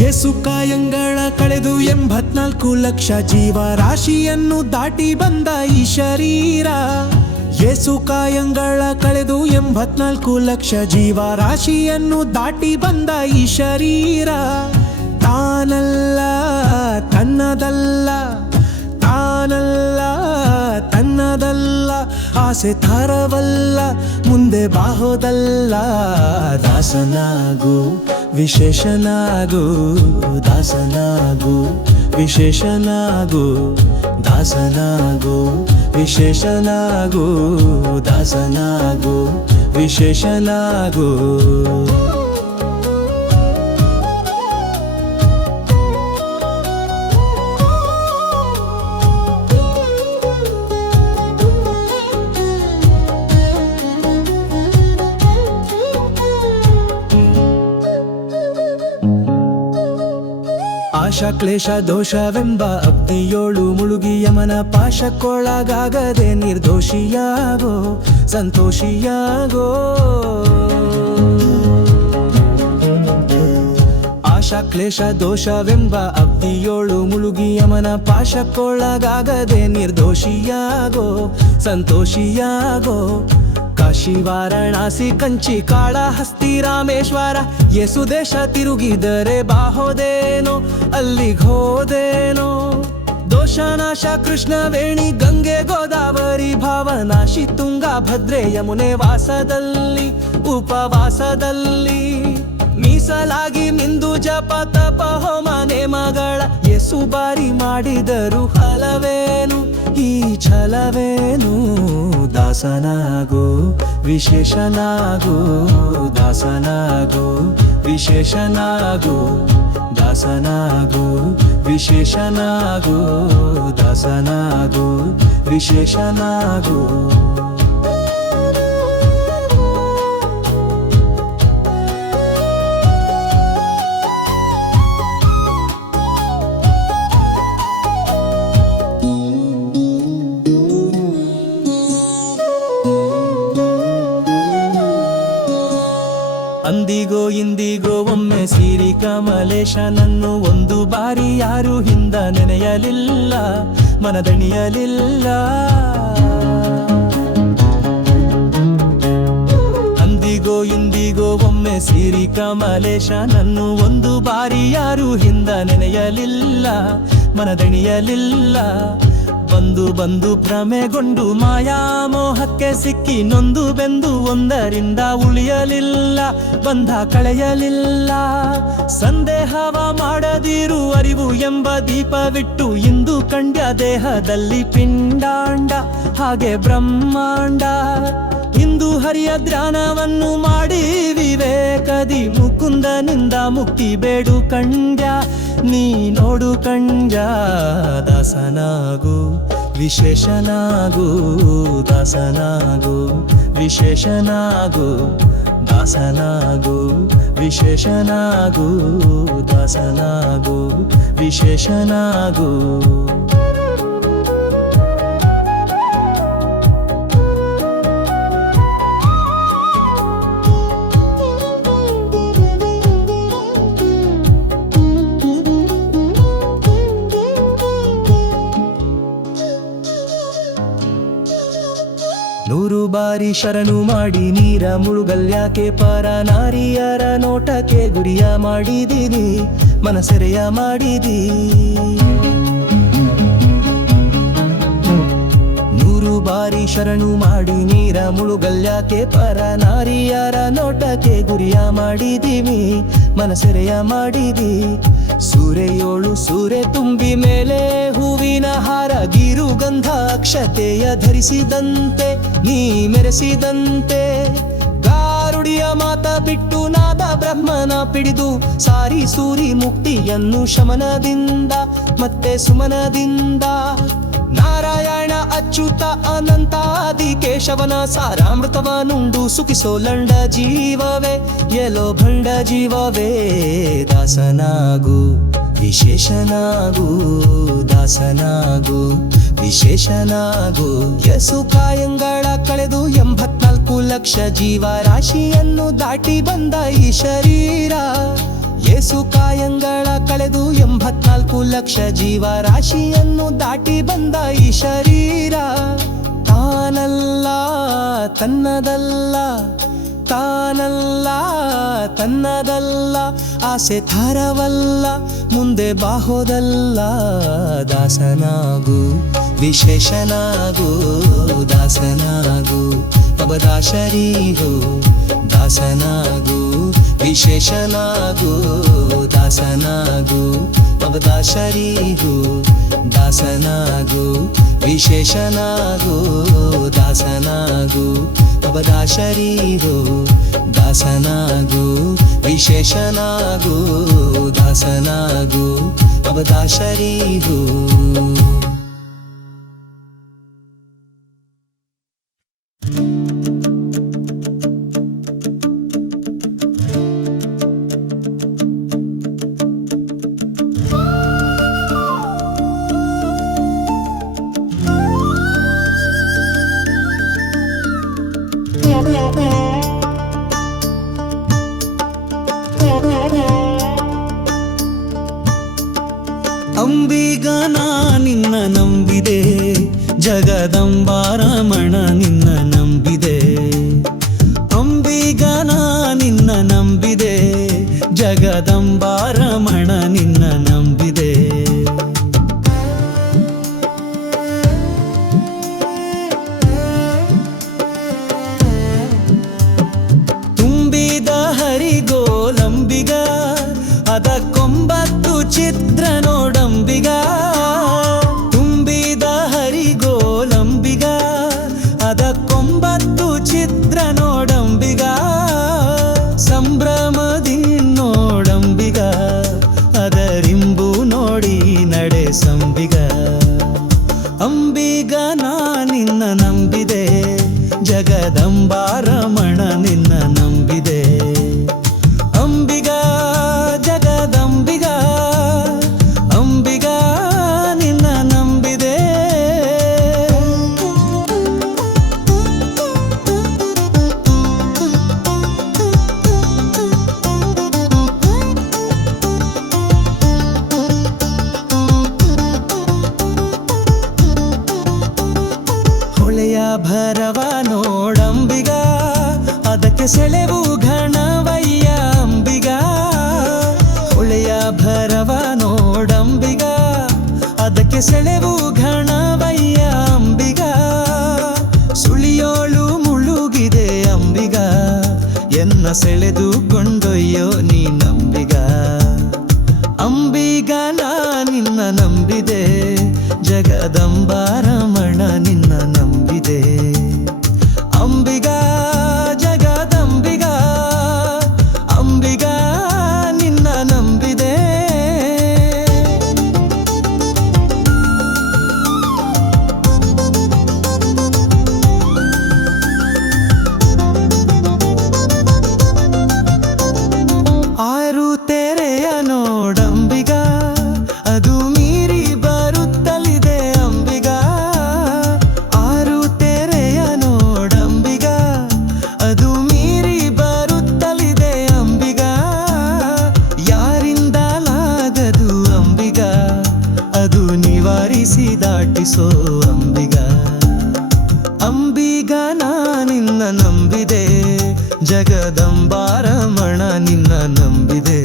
ಯೇಸು ಕಾಯಂಗಳ ಕಳೆದು 84 ಲಕ್ಷ ಜೀವರಾಶಿಯನ್ನು ದಾಟಿ ಬಂದ ಈ ಶರೀರ. ಯೇಸು ಕಾಯಂಗಳ ಕಳೆದು 84 ಲಕ್ಷ ಜೀವರಾಶಿಯನ್ನು ದಾಟಿ ಬಂದ ಈ ಶರೀರ. ತಾನಲ್ಲ ತನ್ನದಲ್ಲ, ತಾನಲ್ಲ ತನ್ನದಲ್ಲ, ಆಸೆ ತಾರವಲ್ಲ, ಮುಂದೆ ಬಾಹೋದಲ್ಲ. ದಾಸನಾಗು ವಿಶೇಷನಾಗು, ದಾಸನಾಗು ವಿಶೇಷನಾಗು, ದಾಸನಾಗು ವಿಶೇಷನಾಗು, ದಾಸನಾಗು ವಿಶೇಷನಾಗು. ಆಶಾ ಕ್ಲೇಶ ದೋಷವೆಂಬ ಅಗ್ನಿಯೋಳು ಮುಳುಗಿ ಯಮನ ಪಾಶಕ್ಕೊಳಗಾಗದೆ ನಿರ್ದೋಷಿಯಾಗೋ, ಸಂತೋಷಿಯಾಗೋ. ಆಶಾ ಕ್ಲೇಶ ದೋಷವೆಂಬ ಅಗ್ನಿಯೋಳು ಮುಳುಗಿ ಯಮನ ಪಾಶಕ್ಕೊಳಗಾಗದೆ ನಿರ್ದೋಷಿಯಾಗೋ, ಸಂತೋಷಿಯಾಗೋ. ಕಾಶಿ ವಾರಣಾಸಿ ಕಂಚಿ ಕಾಳಹಸ್ತಿ ರಾಮೇಶ್ವರ ಯೇಸು ದೇಶ ತಿರುಗಿದರೆ ಬಾಹೋದೇನೋ, ಅಲ್ಲಿಗೆ ಹೋದೇನೋ. ದೋಷನಾಶ ಕೃಷ್ಣವೇಣಿ ಗಂಗೆ ಗೋದಾವರಿ ಭಾವನಾಶಿ ತುಂಗಾ ಭದ್ರೆ ಯಮುನೆ ವಾಸದಲ್ಲಿ ಉಪವಾಸದಲ್ಲಿ ಮೀಸಲಾಗಿ ಮಿಂದು ಜಪ ತಪ ಹೋಮ ನೇಮಗಳ ಯೇಸು ಬಾರಿ ಮಾಡಿದರು ಹಲವೇನು ಈ ಛಲವೇನು. ದಾಸನಾಗು ವಿಶೇಷನಾಗು, ದಾಸನಾಗು ವಿಶೇಷನಾಗು, ದಾಸನಾಗು ವಿಶೇಷನಾಗು, ದಾಸನಾಗು ವಿಶೇಷನಾಗು. ಅಂದಿಗೋ ಇಂದಿಗೋ ಒಮ್ಮೆ ಸಿರಿ ಕಮಲೇಶನನ್ನು ಒಂದು ಬಾರಿ ಯಾರು ಹಿಂದ ನೆನೆಯಲಿಲ್ಲ, ಮನದಣಿಯಲಿಲ್ಲ. ಅಂದಿಗೋ ಇಂದಿಗೋ ಒಮ್ಮೆ ಸಿರಿ ಕಮಲೇಶನನ್ನು ಒಂದು ಬಾರಿ ಯಾರು ಹಿಂದ ನೆನೆಯಲಿಲ್ಲ, ಮನದಣಿಯಲಿಲ್ಲ. ಬಂದು ಬಂದು ಭ್ರಮೆಗೊಂಡು ಮಾಯಾಮೋಹಕ್ಕೆ ಸಿಕ್ಕಿ ನೊಂದು ಬೆಂದು ಒಂದರಿಂದ ಉಳಿಯಲಿಲ್ಲ, ಬಂಧ ಕಳೆಯಲಿಲ್ಲ. ಸಂದೇಹವ ಮಾಡದಿರು ಅರಿವು ಎಂಬ ದೀಪವಿಟ್ಟು ಇಂದು ಕಂಡ್ಯ ದೇಹದಲ್ಲಿ ಪಿಂಡಾಂಡ ಹಾಗೆ ಬ್ರಹ್ಮಾಂಡ. ಇಂದು ಹರಿಯ ಧ್ಯಾನವನ್ನು ಮಾಡಿ ವಿವೇಕದಿ ಮುಕುಂದನಿಂದ ಮುಕ್ತಿ ಬೇಡು ಕಂಡ್ಯ, ನೀ ನೋಡು ಕಂಡ್ಯ. ದಾಸನಾಗು ವಿಶೇಷನಾಗು, ದಾಸನಾಗು ವಿಶೇಷನಾಗು, ದಾಸನಾಗು ವಿಶೇಷನಾಗು, ದಾಸನಾಗು ವಿಶೇಷನಾಗು. ನೂರು ಬಾರಿ ಶರಣು ಮಾಡಿ ನೀರ ಮುಳುಗಲ್ಯಾಕೆ ಪರ ನಾರಿಯರ ನೋಟಕ್ಕೆ ಗುರಿಯ ಮಾಡಿದೀನಿ, ಮನಸೆರೆಯ ಮಾಡಿದಿ. ನೂರು ಬಾರಿ ಶರಣು ಮಾಡಿ ನೀರ ಮುಳುಗಲ್ಯಾಕೆ ಪರ ನಾರಿಯರ ನೋಟಕ್ಕೆ ಗುರಿಯ ಮಾಡಿದೀವಿ, ಮನಸೆರೆಯ ಮಾಡಿದಿ. ಸೂರೆಯೋಳು ಸೂರೆ ತುಂಬಿ ಮೇಲೆ ಹೂವಿನ ಹಾರ ಗೀರು ಗಂಧ ಅಕ್ಷತೆಯ ಧರಿಸಿದಂತೆ ನೀ ಮೆರೆಸಿದಂತೆ. ಗಾರುಡಿಯ ಮಾತ ಬಿಟ್ಟು ನಾದ ಬ್ರಹ್ಮನ ಪಿಡಿದು ಸಾರಿ ಸೂರಿ ಮುಕ್ತಿಯನ್ನು ಶಮನದಿಂದ ಮತ್ತೆ ಸುಮನದಿಂದ. ನಾರಾಯಣ ಅಚ್ಯುತ ಅನಂತಾದಿ ಕೇಶವನ ಸಾರಾಮೃತವನುಂಡು ಸುಖಿಸೋ ಲಂಡ ಜೀವವೇ ಎಲೋ ಭಂಡ ಜೀವವೇ. ದಾಸನಾಗು ವಿಶೇಷನಾಗು, ದಾಸನಾಗು ವಿಶೇಷನಾಗು. ಯೇಸು ಕಾಯಂಗಳ ಕಳೆದು 84 ಲಕ್ಷ ಜೀವರಾಶಿಯನ್ನು ದಾಟಿ ಬಂದ ಈ ಶರೀರ. ಯೇಸು ಕಾಯಂಗಳ ಕಳೆದು 84 ಲಕ್ಷ ಜೀವರಾಶಿಯನ್ನು ದಾಟಿ ಬಂದ ಈ ಶರೀರ. ತಾನಲ್ಲ ತನ್ನದಲ್ಲ, ತಾನಲ್ಲ ತನ್ನದಲ್ಲ, ಆಸೆ ಥರವಲ್ಲ, ಮುಂದೆ ಬಾಹೋದಲ್ಲ. ದಾಸನಾಗು, ವಿಶೇಷನಾಗು, ದಾಸನಾಗು, ಪಬದಾಶರೀ ಹೋ. ದಾಸನಾಗು, ವಿಶೇಷನಾಗು, ದಾಸನಾಗು, ಪಬದಾಶರೀ ಹೋ. ದಾಸನಾಗು, ವಿಶೇಷನಾಗು, ದಾಸನಾಗು, ಪಬದಾಶರೀ ಹೋ. ದಾಸನಾಗು, ವಿಶೇಷನಾಗು, ದಾಸನಾಗು, ಪಬದಾಶರೀ ಹೋ. ಅಂಬಿಗ ನಾ ನಿನ್ನ ನಂಬಿದೆ, ಜಗದಂಬಾರಮಣ ನಿನ್ನ ನಂಬಿದೆ. ಅಂಬಿಗ ನಾ ನಿನ್ನ ನಂಬಿದೆ, ಜಗದಂಬಾರಮಣ ನಿನ್ನ ನಂಬಿದೆ. ತುಂಬಿದ ಹರಿಗೋಲಂಬಿಗ, ಅದಕ್ಕೊಂಬತ್ತು ಚಿತ್ರ ನೋಡಂಬಿಗ. ತುಂಬಿದ ಹರಿಗೋಲಂಬಿಗ, ಅದಕ್ಕೊಂಬತ್ತು ಚಿತ್ರ ನೋಡಂಬಿಗ. ಸಂಭ್ರಮದಿ ನೋಡಂಬಿಗ, ಅದರಿಂಬು ನೋಡಿ ನಡೆಸಂಬಿಗ. ಅಂಬಿಗ ನಾ ನಿನ್ನ ನಂಬಿದೆ, ಜಗದಂಬಾರಮಣ ನಿನ್ನ ನಂಬಿದೆ. ಅಂಬಿಗ ಜಗದಂಬಿಗ, ಅಂಬಿಗ ನಿನ್ನ ನಂಬಿದೆ. ಹೊಳೆಯ ಭರವ ನೋಡಂಬಿಗ, ಅದಕ್ಕೆ ಸೆಳೆವು ಘನವಯ್ಯ ಅಂಬಿಗ. ಹೊಳೆಯ ಭರವ ನೋಡಂಬಿಗ, ಅದಕ್ಕೆ ಸೆಳೆವು ಘನವಯ್ಯ ಅಂಬಿಗ. ಸುಳಿಯೋಳು ಮುಳುಗಿದೆ ಅಂಬಿಗ, ಎನ್ನ ಸೆಳೆದು ಕೊಂಡೊಯ್ಯೋ ನೀ ನಂಬಿಗ. ಅಂಬಿಗ ನಾ ನಿನ್ನ ನಂಬಿದೆ, ಜಗದಂಬಾರಮಣ ನಿನ್ನ ನಂಬಿದೆ. ಅಂಬಿಗ ಜಗದಂಬಿಗ, ಅಂಬಿಗ ನಿನ್ನ ನಂಬಿದೆ. ಆರು ತೆರೆಯ ನೋಡಂಬಿಗ, ಅದು ಮೀರಿ ಬರುತ್ತಲಿದೆ ಅಂಬಿಗ. ಆರು ತೆರೆಯ ನೋಡಂಬಿಗ, ಅದು ಮೀರಿ ಬರುತ್ತಲಿದೆ ಅಂಬಿಗ. ಯಾರಿಂದಲಾಗದು ಅಂಬಿಗ, ಅದು ನಿವಾರಿಸಿ ದಾಟಿಸೋ ಅಂಬಿಗ. ಅಂಬಿಗ ನಾ ನಿನ್ನ ನಂಬಿದೆ, ಜಗದಂಬಾರಮಣ ನಿನ್ನ ನಂಬಿದೆ.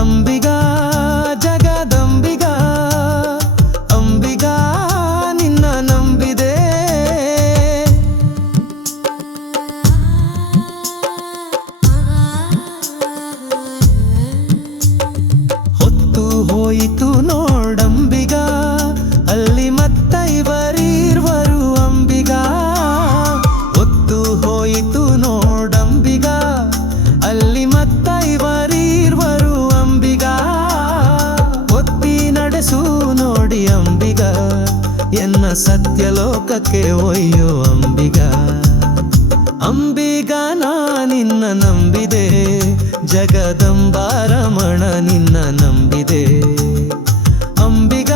ಅಂಬಿಗ ಜಗದಂಬಿಗ, ಅಂಬಿಗ ನಿನ್ನ ನಂಬಿದೆ. ಹೊತ್ತು ಹೋಯಿತು ನೋಡಂಬಿಗ, ಅಲ್ಲಿ ಮತ್ತೈವರಿರುವರು ಅಂಬಿಗ. ಹೊತ್ತು ಹೋಯಿತು ನೋಡಂಬಿಗ, ಅಲ್ಲಿ ಮತ್ತೈವರಿರುವರು ಅಂಬಿಗ. ಒತ್ತಿ ನಡೆಸು ನೋಡಿ ಅಂಬಿಗ, ಎನ್ನ ಸತ್ಯಲೋಕಕ್ಕೆ ಒಯ್ಯೋ ಅಂಬಿಗ. ಅಂಬಿಗ ನಾ ನಿನ್ನ ನಂಬಿದೆ, ಜಗದಂಬಾರಮಣ ನಿನ್ನ ನಂಬಿದೆ. ಅಂಬಿಗ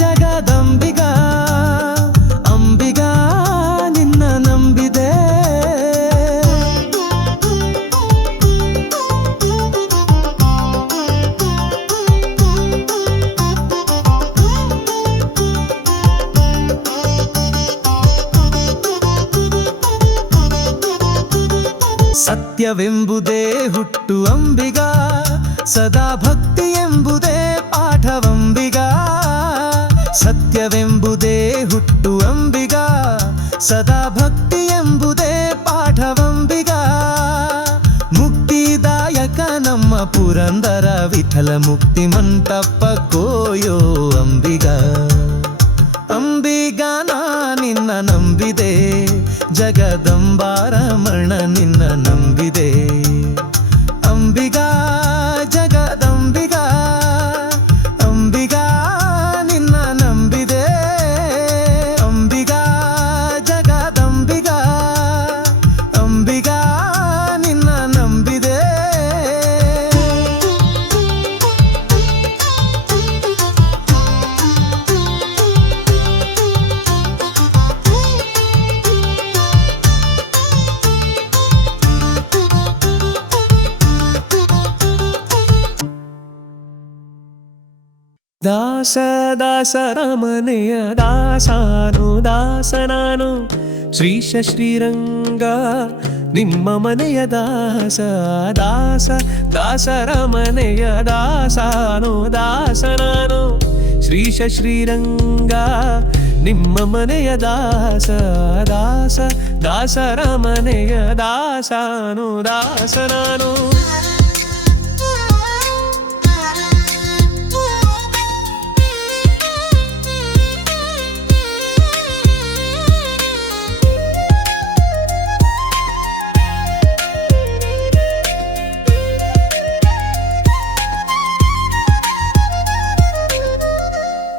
ಜಗದಂಬಿಗ, ಸತ್ಯವೆಂಬುದೇ ಹುಟ್ಟು ಅಂಬಿಗ, ಸದಾ ಭಕ್ತಿ ಎಂಬುದೇ ಪಾಠವಂಬಿಗ. ಸತ್ಯವೆಂಬುದೇ ಹುಟ್ಟು ಅಂಬಿಗ, ಸದಾ ಭಕ್ತಿ ಎಂಬುದೇ ಪಾಠವಂಬಿಗ. ಮುಕ್ತಿದಾಯಕ ನಮ್ಮ ಪುರಂದರ ವಿಠಲ ಮುಕ್ತಿ ಮಂಟಪ ಗೋಯೋ ಅಂಬಿಗ. ಅಂಬಿಗ ನಾ ನಿನ್ನ ನಂಬಿದೆ, ಜಗದಂಬಾರಮಣ ನಿನ್ನ ನಂಬಿದೆ. ಅಂಬಿಗ ಜಗದಂಬಿಗ, ಅಂಬಿಗ ನಿನ್ನ ನಂಬಿದೆ. ಅಂಬಿಗ ಜಗದಂಬಿಗ, ಅಂಬಿಗ ನಿನ್ನ ನಂಬಿದೆ. ದಾಸ ದಾಸರ ಮನೆಯ ದಾಸಾನು ದಾಸನಾನು, ಶ್ರೀಶ ಶ್ರೀರಂಗ ನಿಮ್ಮ ಮನೆಯ ದಾಸ. ದಾಸ ದಾಸರ ಮನೆಯ ದಾಸಾನು ದಾಸನಾನು, ಶ್ರೀಶ ಶ್ರೀರಂಗ ನಿಮ್ಮ ಮನೆಯ ದಾಸ. ದಾಸ ದಾಸರ ಮನೆಯ ದಾಸಾನು ದಾಸನಾನು.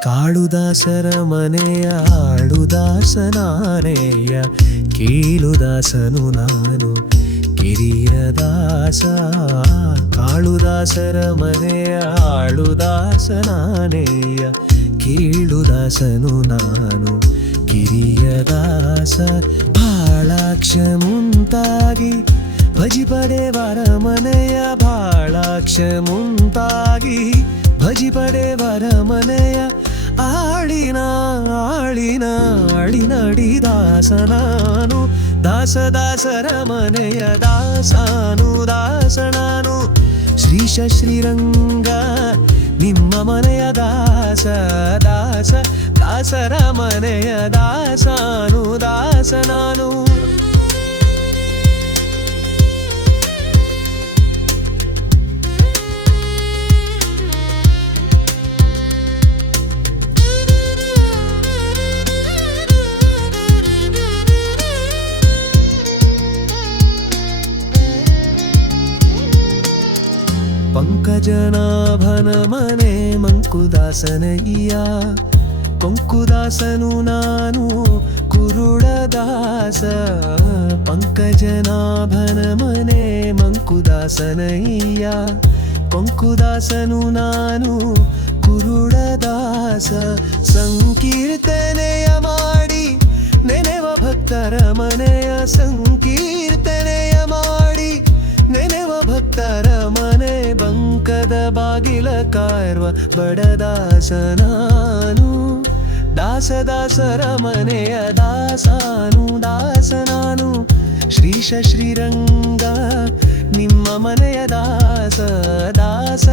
ಕಾಳುದಾಸರ ಮನೆಯ ಆಳುದಾಸನಾನೆಯ, ಕೀಳುದಾಸನು ನಾನು ಕಿರಿಯ ದಾಸ. ಕಾಳುದಾಸರ ಮನೆಯ ಆಳುದಾಸನಾನೆಯ, ಕೀಳುದಾಸನು ನಾನು ಕಿರಿಯ ದಾಸ. ಭಾಳಾಕ್ಷ ಮುಂತಾಗಿ ಭಜಿಪಡೆವರ ಮನೆಯ, ಭಾಳಾಕ್ಷ ಮುಂತಾಗಿ ಭಜಿಪಡೆವರ ಮನೆಯ. ಆಳಿನ ಆಳಿನ ಆಳಿನಡಿ ದಾಸ ನಾನು, ದಾಸ ದಾಸರ ಮನೆಯ ದಾಸಾನು ದಾಸನಾನು. ಶ್ರೀಶ ಶ್ರೀರಂಗ ನಿಮ್ಮ ಮನೆಯ ದಾಸ. ದಾಸ ದಾಸರ ಮನೆಯ ದಾಸಾನು ದಾಸನಾನು. ಪಂಕಜನಾಭನ ಮನೆ ಮಂಕುದಾಸನಯ್ಯ, ಕೊಂಕುದಾಸನು ನಾನು ಕುರುಡದಾಸ. ಪಂಕಜನಾಭನ ಮನೆ ಮಂಕುದಾಸನಯ್ಯ, ಕೊಂಕುದಾಸನು ನಾನು ಕುರುಡದಾಸ. ಸಂಕೀರ್ತನೆಯ ಮಾಡಿ ನೆನೆವ ಭಕ್ತರ ಮನೆಯ, ಸಂಕೀರ್ತನೆಯ ಮಾಡಿ ನೆನೆವ ಭಕ್ತರ ಮನೆ. ಬಂಕದ ಬಾಗಿಲ ಕಾಯುವ ಬಡದಾಸ ನಾನು, ದಾಸ ದಾಸರ ಮನೆಯ ದಾಸಾನು ದಾಸನಾನು. ಶ್ರೀಶ ಶ್ರೀರಂಗ ನಿಮ್ಮ ಮನೆಯ ದಾಸ. ದಾಸ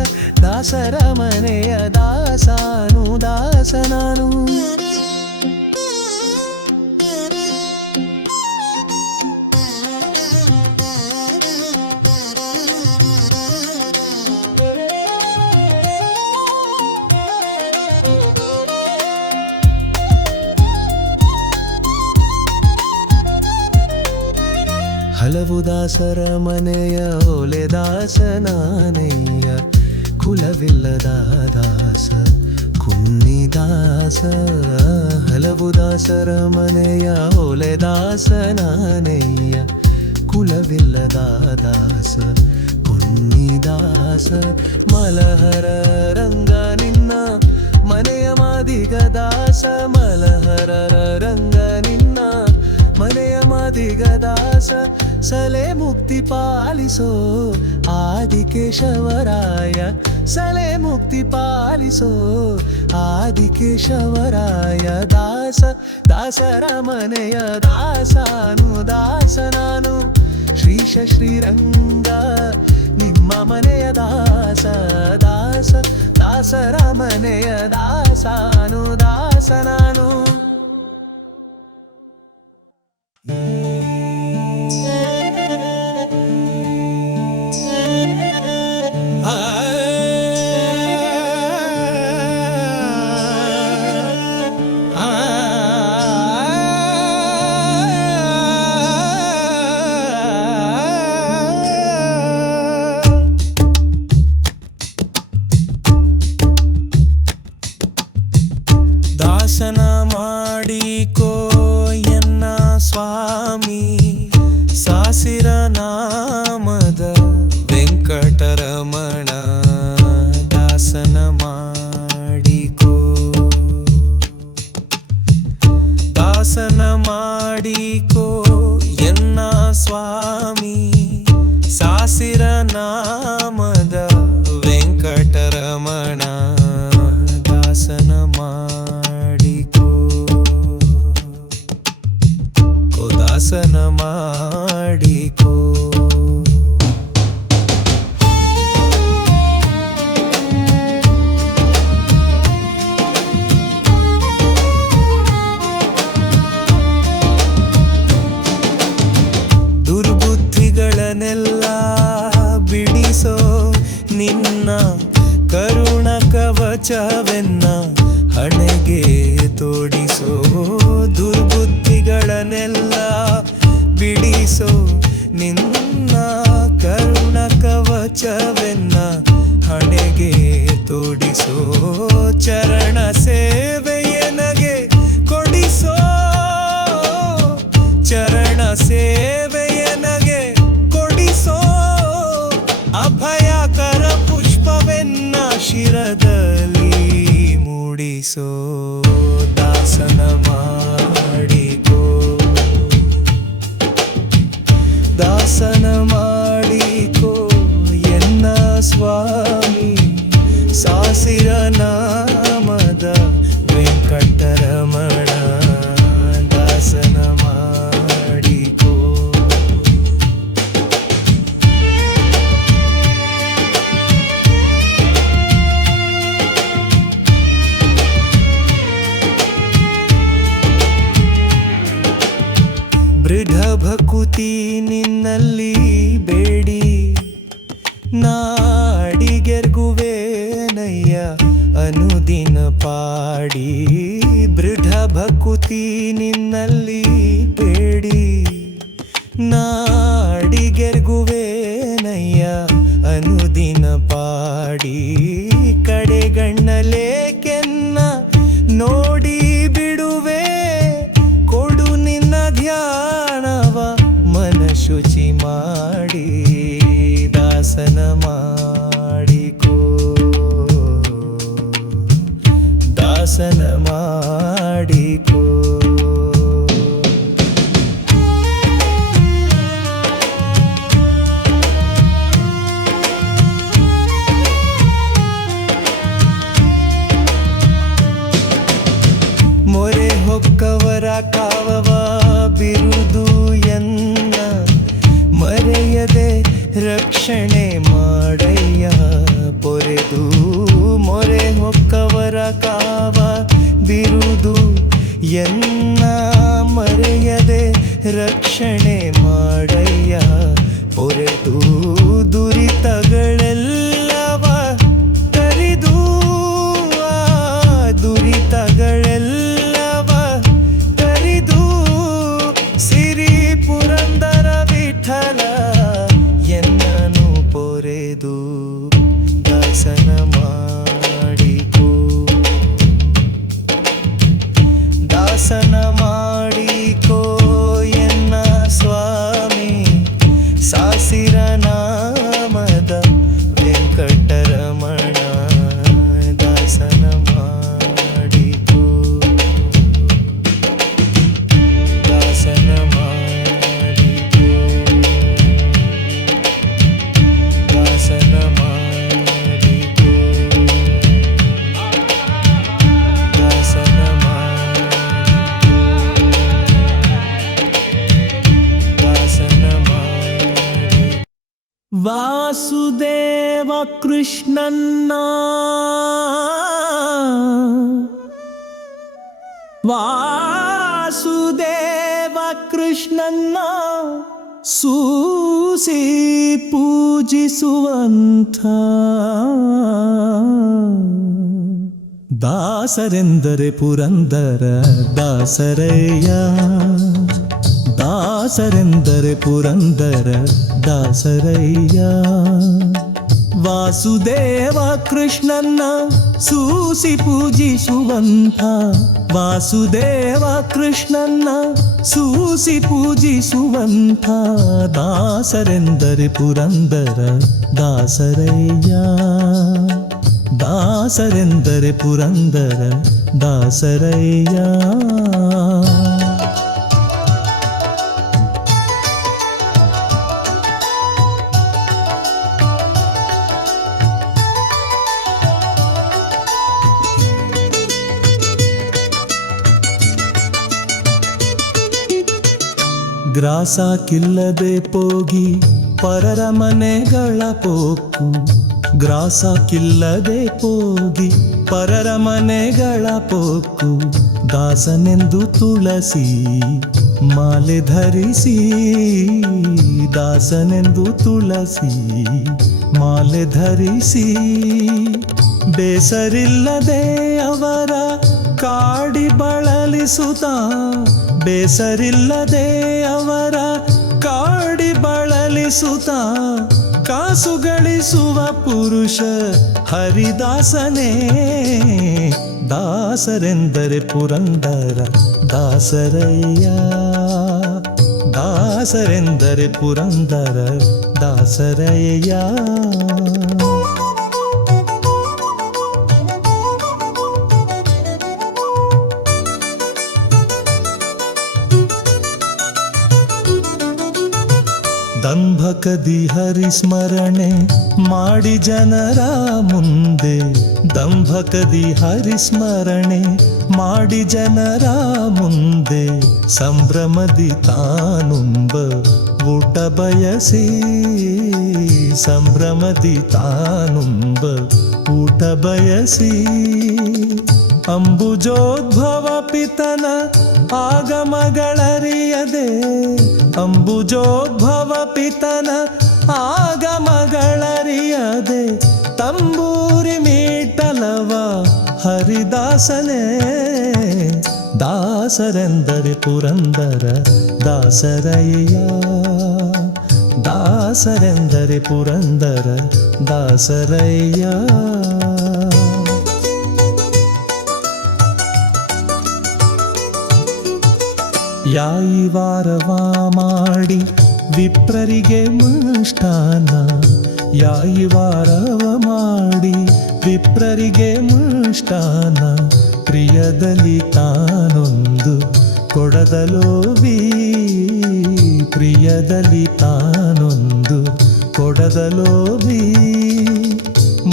ದಾಸರ ಮನೆಯ ದಾಸಾನು ದಾಸನಾನು. ಹಲವು ದಾಸರ ಮನೆಯ ಓಲೆ ದಾಸನಾನಯ್ಯ, ಕುಲವಿಲ್ಲದ ದಾಸ ಕುನ್ನಿದಾಸ. ಹಲವು ದಾಸರ ಮನೆಯ ಓಲೆ ದಾಸನಾನಯ್ಯ, ಕುಲವಿಲ್ಲದ ದಾಸ ಕುನ್ನಿದಾಸ. ಮಲಹರ ರಂಗ ನಿನ್ನ ಮನೆಯ ಮಾದಿಗ ದಾಸ. ಮಲಹರರ ರಂಗ ನಿನ್ನ ಮನೆಯ ಮಾದಿಗ ದಾಸ. ಸಲೆ ಮುಕ್ತಿ ಪಾಲಿಸೋ ಆದಿಕೇಶವರಾಯ, ಸಲೆ ಮುಕ್ತಿ ಪಾಲಿಸೋ ಆದಿಕೇಶವರಾಯ. ದಾಸ ದಾಸರ ಮನೆಯ ದಾಸಾನು ದಾಸನಾನು, ಶ್ರೀಶ ಶ್ರೀರಂಗ ನಿಮ್ಮ ಮನೆಯ ದಾಸ ದಾಸ ದಾಸರ ಮನೆಯ ದಾಸಾನು ದಾಸ ನಾನು. ದಾಸನ ಮಾಡಿಕೋ ಎನ್ನ ಸ್ವಾಮಿ ಸಾಸಿರ ನಾಮದ ವೆಂಕಟರಮಣ. ದಾಸನ ಮಾಡಿಕೋ ದಾಸನ ಮಾಡಿಕೋ ಎನ್ನ ಸ್ವಾಮಿ ಸಾಸಿರ ನಾಮದ ವೆಂಕಟರಮಣ. ದಾಸನ ಮಾಡಿಕೋ ದಾಸನ ಮಾಡಿಕೋ. ದುರ್ಬುದ್ಧಿಗಳನ್ನೆಲ್ಲ ಬಿಡಿಸೋ ನಿನ್ನ ಕರುಣ ಕವಚವೆನ್ನ ಹಣೆಗೆ ತೋಡಿಸೋ. ದುರ್ಬುದ್ಧಿಗಳನ್ನೆಲ್ಲ ಬಿಡಿಸೋ ನಿನ್ನ ಕರುಣ ಕವಚವೆನ್ನ ಹಣೆಗೆ ತೋಡಿಸೋ. ಚರಣ ಸೇವೆಯನಗೆ ಕೊಡಿಸೋ ಚರಣ ಸೇವೆಯನಗೆ ಕೊಡಿಸೋ. ಅಭಯಕರ ಪುಷ್ಪವೆನ್ನ ಶಿರದಲ್ಲಿ ಮೂಡಿಸೋ. ದಾಸನ ಮಾಡಿಕೋ ದಾಸನ ಮಾಡಿಕೋ ಎನ್ನ ಸ್ವಾಮಿ ಸಾಸಿರ ನಾಮದ ವೆಂಕಟರಮಣ. ದಾಸನ ಮಾಡಿಕೋ. ದೃಢ ಭಕುತಿ ನಿನ್ನಲ್ಲಿ ಬೇಡಿ ನಾಡಿಗೆರ್ಗುವೇನಯ್ಯ ಅನುದಿನ ಪಾಡಿ. ದೃಢ ಭಕುತಿ ನಿನ್ನಲ್ಲಿ ಬೇಡಿ ನಾಡಿಗೆರ್ಗುವೇನಯ್ಯ ಅನುದಿನ ಪಾಡಿ. ಕಡೆಗಣ್ಣಲೆ ಕೆನ್ನ ನೋಡಿ ಬಿಡುವೆ ಕೊಡು ನಿನ್ನ ಧ್ಯಾನವ ಮನ ಶುಚಿ ಮಾಡಿ. ದಾಸನ ಮಾಡಿಕೋ ದಾಸನ ಮಾಡಿಕೋ. ಮೊರೆ ಹೊಕ್ಕವರ ಕಾವವ ಬಿರುದು ಎನ್ನ ಮರೆಯದೆ ರಕ್ಷಣೆ ಮಾಡಯ್ಯ ಪೊರೆದು. ಮೊರೆ ಹೊಕ್ಕವರ ಕಾವ ಬಿರುದು ಎನ್ನ ಮರೆಯದೆ ರಕ್ಷಣೆ ಮಾಡಯ್ಯ ಪೊರೆದು. ದುರಿತಗಳೆಲ್ಲವ ತರಿದು ದುರಿತಗಳೆಲ್ಲವ ತರಿದು ಸಿರಿ ಪುರಂದರ ವಿಠಲ ಎನ್ನನು ಪೊರೆದು. ದಾಸನ ಮಾಡಿಕೋ ದಾಸನ ಮಾಡಿಕೋ ಎನ್ನ ಸ್ವಾಮಿ ಸಾಸಿರ ನಾಮದ ವೆಂಕಟರಮಣ. ದಾಸನ ಮಾಡಿಕೋ. ವಾಸುದೇವ ಕೃಷ್ಣನ್ನ ವಾಸುದೇವ ಕೃಷ್ಣನ್ನ ಸೂಸಿ ಪೂಜಿಸುವಂಥ ದಾಸರೆಂದರೆ ಪುರಂದರ ದಾಸರಯ್ಯ. ದಾಸರೆಂದರೆ ಪುರಂದರ ದಾಸರಯ್ಯ. ವಾಸುದೇವ ಕೃಷ್ಣನ್ನ ಸೂಸಿ ಪೂಜಿಸುವಂಥ ವಾಸುದೇವ ಕೃಷ್ಣನ್ನ ಸೂಸಿ ಪೂಜಿಸುವಂಥ ದಾಸರೆಂದರೆ ಪುರಂದರ ದಾಸರಯ್ಯ. ದಾಸರೆಂದರೆ ಪುರಂದರ ದಾಸರಯ್ಯ. ಗ್ರಾಸ ಕಿಲ್ಲದೆ ಪೋಗಿ ಪರರ ಮನೆಗಳ ಪೋಕು. ಗ್ರಾಸ ಕಿಲ್ಲದೆ ಪೋಗಿ ಪರರ ಮನೆಗಳ ಪೋಕು. ದಾಸನೆಂದು ತುಳಸಿ ಮಾಲೆ ಧರಿಸಿ. ದಾಸನೆಂದು ತುಳಸಿ ಮಾಲೆ ಧರಿಸಿ. ಬೇಸರಿಲ್ಲದೆ ಅವರ ಕಾಡಿ ಬಳಲಿಸುತ್ತ. ಬೇಸರಿಲ್ಲದೆ ಅವರ ಕಾಡಿ ಬಳಲಿಸುತ್ತ. ಕಾಸು ಗಳಿಸುವ ಪುರುಷ ಹರಿದಾಸನೇ. ದಾಸರೆಂದರೆ ಪುರಂದರ ದಾಸರಯ್ಯ. ದಾಸರೆಂದರೆ ಪುರಂದರ ದಾಸರಯ್ಯ. ದಂಭಕದಿ ಹರಿಸ್ಮರಣೆ ಮಾಡಿ ಜನರ ಮುಂದೆ. ದಂಭಕದಿ ಹರಿಸ್ಮರಣೆ ಮಾಡಿ ಜನರ ಮುಂದೆ. ಸಂಭ್ರಮದಿ ತಾನುಂಬ ಊಟ ಬಯಸಿ. ಸಂಭ್ರಮದಿ ತಾನುಂಬ ಊಟ ಬಯಸಿ. ಅಂಬುಜೋದ್ಭವ ಪಿತನ ಆಗಮಗಳರಿಯದೆ. ಅಂಬುಜೋದ್ಭವ ಪಿತನ ಆಗಮಗಳರಿಯದೆ. ತಂಬೂರಿ ಮೀಟಲವ ಹರಿದಾಸನೇ. ದಾಸರೆಂದರೆ ಪುರಂದರ ದಾಸರಯ್ಯ. ದಾಸರೆಂದರೆ ಪುರಂದರ ದಾಸರಯ್ಯ. ಯಾಯಿ ವಾರವ ಮಾಡಿ ವಿಪ್ರರಿಗೆ ಮೃಷ್ಟಾನ. ಯಾಯಿ ವಾರವ ಮಾಡಿ ವಿಪ್ರರಿಗೆ ಮೃಷ್ಟಾನ. ಪ್ರಿಯದಲ್ಲಿ ತಾನೊಂದು ಕೊಡದಲೋವಿ. ಪ್ರಿಯದಲ್ಲಿ ತಾನೊಂದು ಕೊಡದಲೋವಿ.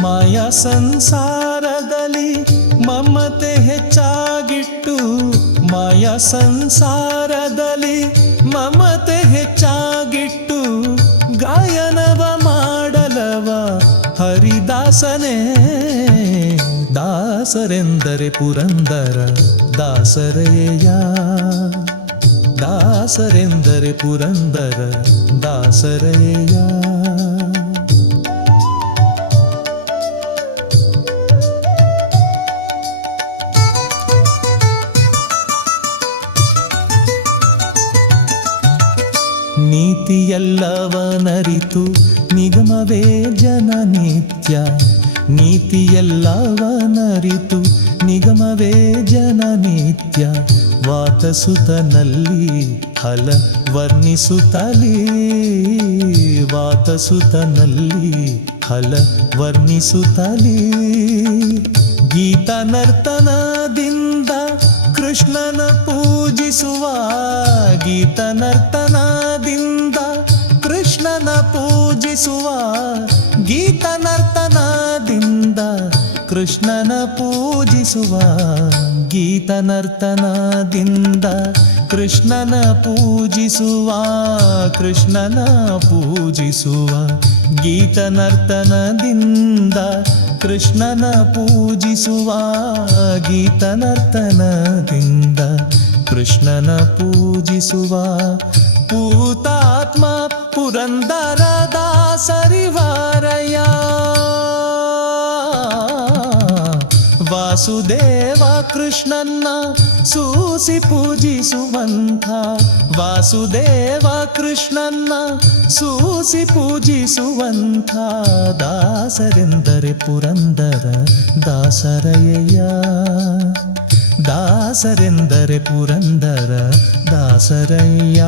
ಮಾಯಾ ಸಂಸಾರದಲ್ಲಿ ಮಮತೆ ಹೆಚ್ಚಾಗಿಟ್ಟು. ಮಾಯಾ ಸಂಸಾರದಲ್ಲಿ ಮಮತೆ ಹೆಚ್ಚಾಗಿಟ್ಟು. ಗಾಯನವ ಮಾಡಲವ ಹರಿದಾಸನೇ. ದಾಸರೆಂದರೆ ಪುರಂದರ ದಾಸರಯ್ಯ. ದಾಸರೆಂದರೆ ಪುರಂದರ ದಾಸರಯ್ಯ. ನೀತಿಯೆಲ್ಲವನರಿತು ನಿಗಮವೇ ಜನನಿತ್ಯ. ನೀತಿಯೆಲ್ಲವನರಿತು ನಿಗಮವೇ ಜನನಿತ್ಯ. ವಾತಸುತನಲ್ಲಿ ಹಲ ವರ್ಣಿಸುತ್ತಲೇ. ವಾತಸುತನಲ್ಲಿ ಹಲ ವರ್ಣಿಸುತ್ತಲೇ. ಗೀತ ನರ್ತನದಿಂದ ಕೃಷ್ಣನ ಪೂಜಿಸುವ. ಗೀತ ನರ್ತನದಿಂದ ಕೃಷ್ಣನ ಪೂಜಿಸುವ. ಗೀತ ನರ್ತನದಿಂದ ಕೃಷ್ಣನ ಪೂಜಿಸುವ. ಗೀತ ನರ್ತನದಿಂದ ಕೃಷ್ಣನ ಪೂಜಿಸುವ ಕೃಷ್ಣನ ಪೂಜಿಸುವ ಗೀತ ನರ್ತನದಿಂದ ಕೃಷ್ಣನ ಪೂಜಿಸುವ ಗೀತ ನರ್ತನದಿಂದ ಕೃಷ್ಣನ ಪೂಜಿಸುವ ಪೂತಾತ್ಮ ಪುರಂದರ ದಾಸರಿವಾರಯ್ಯ ವಾಸುದೇವ ಕೃಷ್ಣನ್ನ ಸೂಸಿ ಪೂಜಿಸುವಂಥ ವಾಸುದೇವ ಕೃಷ್ಣನ್ನ ಸೂಸಿ ಪೂಜಿಸುವಂಥ ದಾಸರೆಂದರೆ ಪುರಂದರ ದಾಸರಯ್ಯ ದಾಸರೆಂದರೆ ಪುರಂದರ ದಾಸರಯ್ಯ